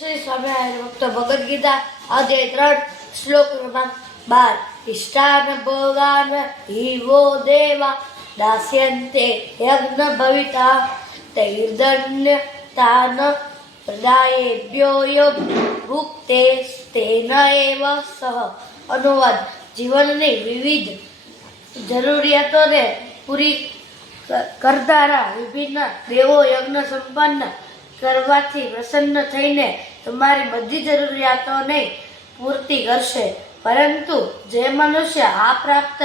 શ્રી સ્વામિનારાયણ ભક્તો ભગવદ્ ગીતા અધ્યાય 3 શ્લોક ક્રમાંક 12 ઇષ્ટાન ભોગાન હિવો દેવા દાસ્યન્તે યજ્ઞ ભવિતા તૈર્દન્ય તાન પ્રદાયેભ્યો યો ભુક્તે તેન એવ સહ. અનુવાદ: જીવનની વિવિધ જરૂરિયાતોને પૂરી કરનારા વિભિન્ન દેવો યજ્ઞ સંપન્ન કરવાથી પ્રસન્ન થઈને તમારી બધી જરૂરિયાતોને પૂર્તિ કરશે. પરંતુ જે મનુષ્ય આ પ્રાપ્ત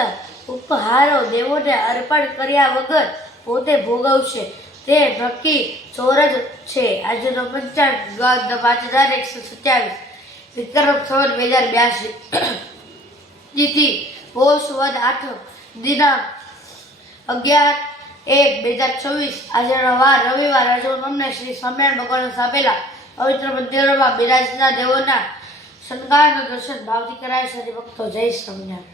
ઉપહારો દેવોને અર્પણ કર્યા વગર પોતે ભોગવશે તે નક્કી ચોર જ છે. આજનો પંચાંગ 5,127 વિક્રમ સંવત 2082 તિથિ પોષ વદ 8 દિનાંક 11/1/2026. આજનો વાર રવિવાર. આજે તમને શ્રી સ્વામિનારાયણ ભગવાન સ્થાપેલા પવિત્ર મંદિરોમાં બિરાજતા દેવોના શણગારના દર્શન ભાવથી કરાય છે. ભક્તો જય સ્વામિનારાયણ.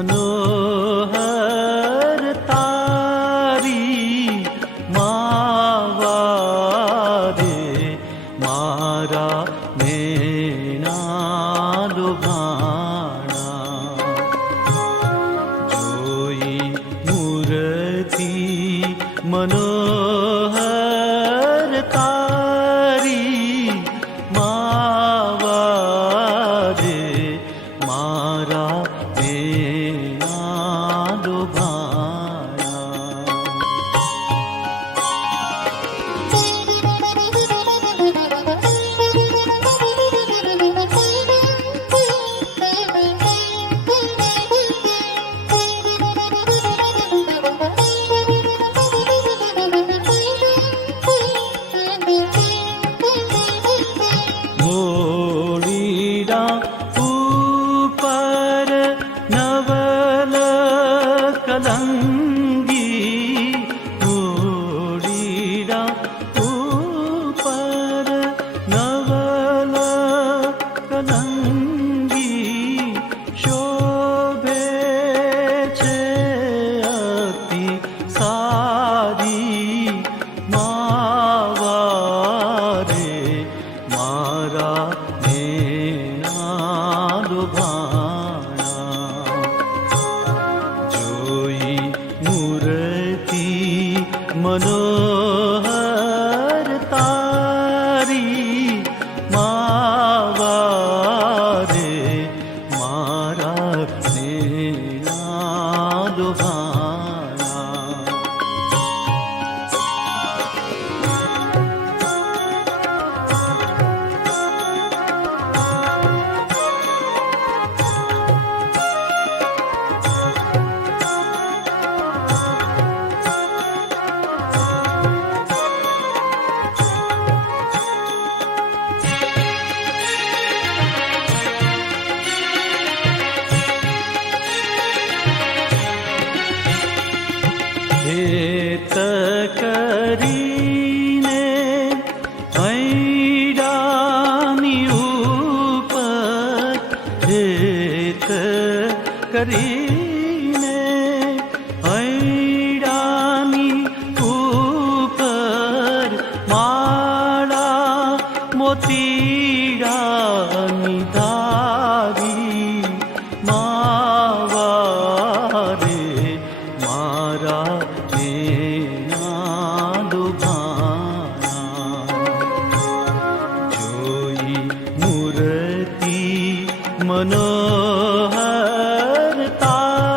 मनोहर तारी मावारे मारा नेना लुभाणा जोई मूर्ति मनोहर तारी मावारे मारा कलंगी मोड़ीरा ऊपर नवल कलंगी शोभे छे अति सारी मावारे मारा नेना लुभाणा मूर्ति मनोहर तारी मावारे मारा नेना लुभाणा हेत करीने ऐरानी ऊपर हेत करीने ऐरानी ऊपर माळा मोतीरानी धारी मावारे मारा मनोहर तारी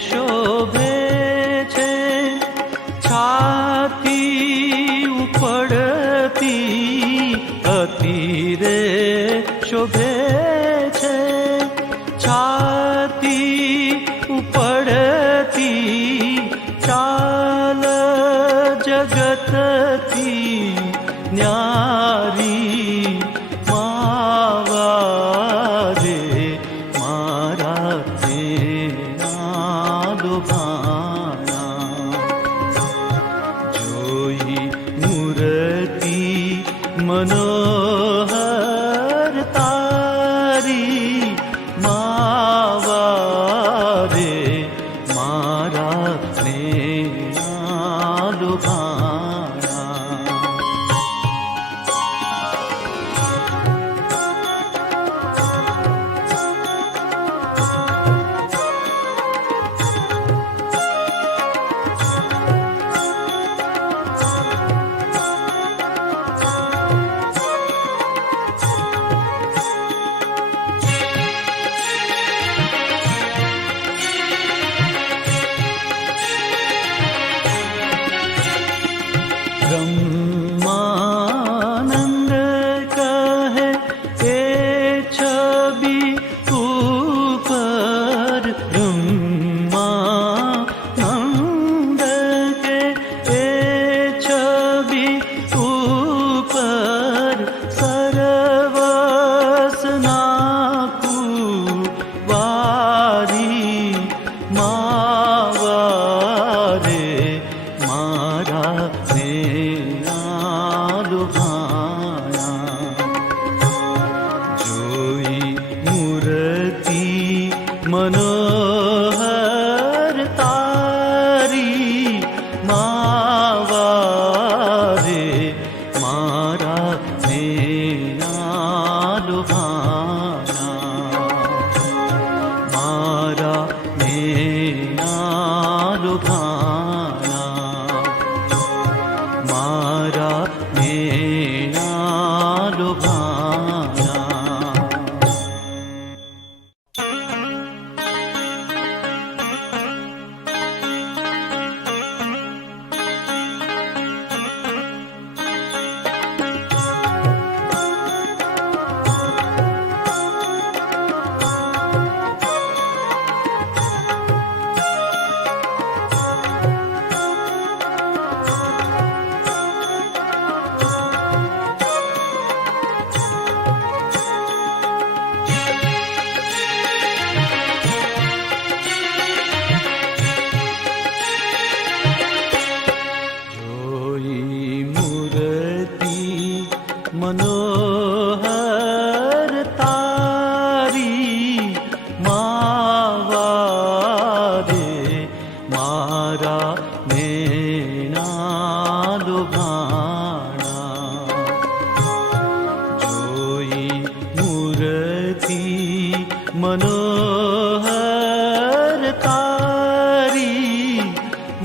શોભે છે છાતી ઉપડતી અતિ રે શોભે છે છાતી ઉપડતી ચાલ જગતથી ન્યારી માવા રે મારા તેના લોભાણા જોઈ મૂર્તિ મનોહર તારી માવા રે મારા તેના લોભાણા બ્રહ્માનંદ કહે એ છબી ઉપર બ્રહ્માનંદ કે એ છબી ઉપર સર્વસ નાખું વારી માવા રે મારા જોઈ મૂર્તિ મનોહર તારી માવા રે મારા નેના લુભાણા મારા નેના લુભાણા મારા નેના લુભાણા મનોહર તારી માવા રે મારા નેના લુભાણા જોઈ મૂર્તિ મનોહર તારી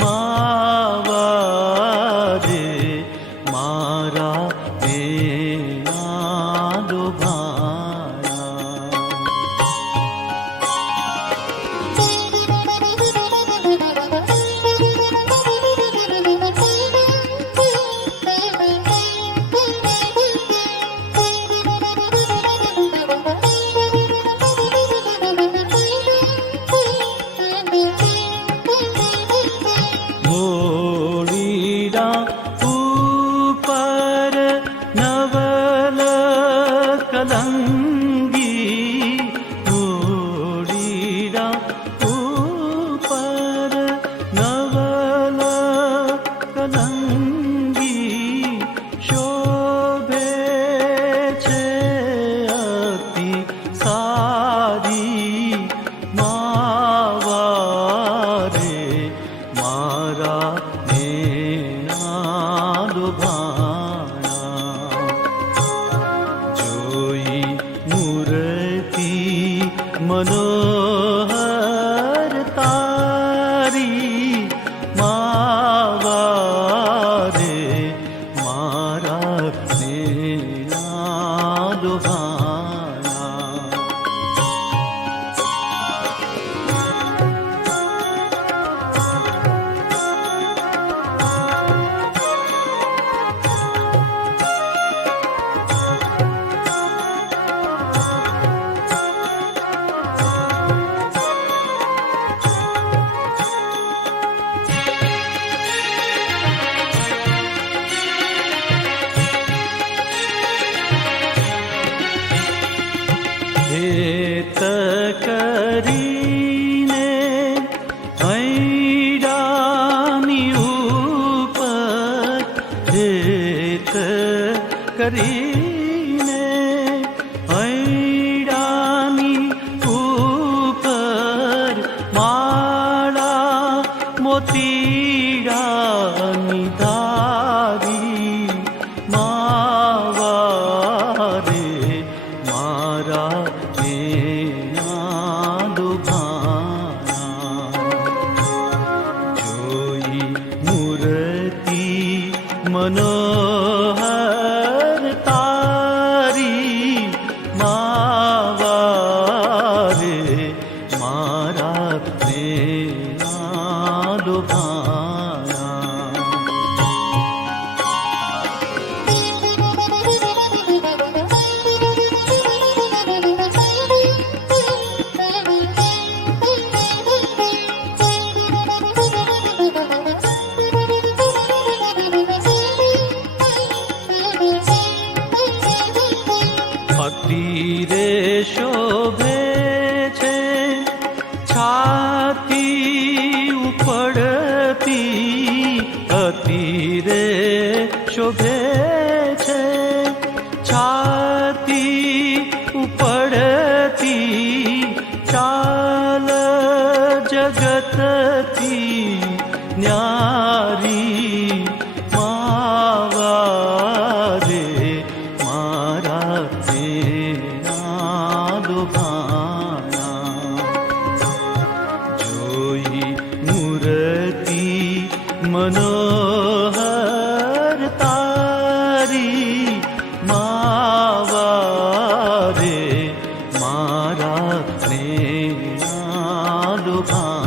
માવા રે મારા ઉપર નવલ કલંગી મોડીડા ઉપર નવલ કલંગી શોભે છે અતિ સારી માવા રે મારા જોઈ મૂર્તિ મનોહર તારી માવા રે મારા નેના લુભાણા હેત કરીને હૈડાની ઉપર હેત કરીને હૈડાની ઉપર માળા મોતીડાની ધારી માવારે મારા એના દુભાણા જોઈ મૂર્તિ મનોહર તારી માવારે મારા એના દુભાણા અતિરે શોભે છે છાતી ઉપડતી અતિરે શોભે છે છાતી ઉપડતી ચાલ જગતથી ન્યારી માવારે મારા તેના દુભાણા જોઈ મૂર્તિ મનોહર તારી માવારે મારા તેના દુભાણા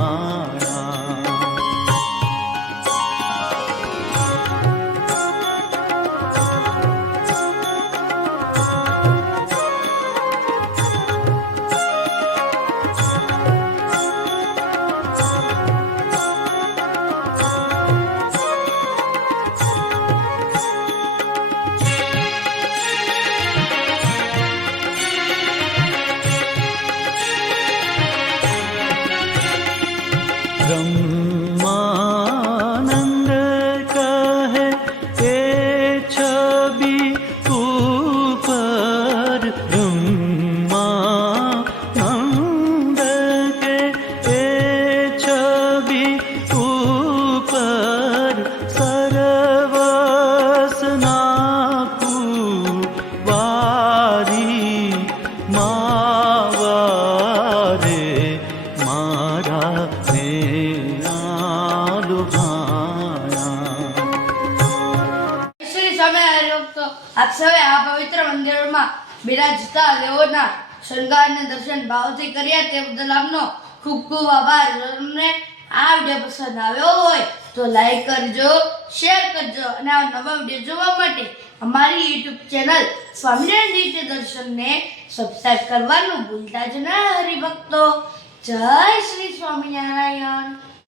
બ્રહ્માનંદ કહે એ છબી ઉપર બ્રહ્માનંદ કે એ છબી ઉપર સર્વસ નાખું વારી માવારે મારા તેના દુભાણા શ્રી સ્વામિનારાયણ ભક્તો, આપ સૌએ આ પવિત્ર મંદિરમાં બિરાજતા દેવોના શણગારને દર્શન ભાવથી કર્યા તે બદલ આપનો ખૂબ ખૂબ આભાર. જો તમને આ વિડીયો પસંદ આવ્યો હોય તો લાઈક કરજો, શેર કરજો અને આ નવા વિડીયો જોવા માટે અમારી YouTube ચેનલ સ્વામિનારાયણ નિત્ય દર્શનને સબસ્ક્રાઇબ કરવાનું ભૂલતા જ ના હરિભક્તો. જય શ્રી સ્વામિનારાયણ.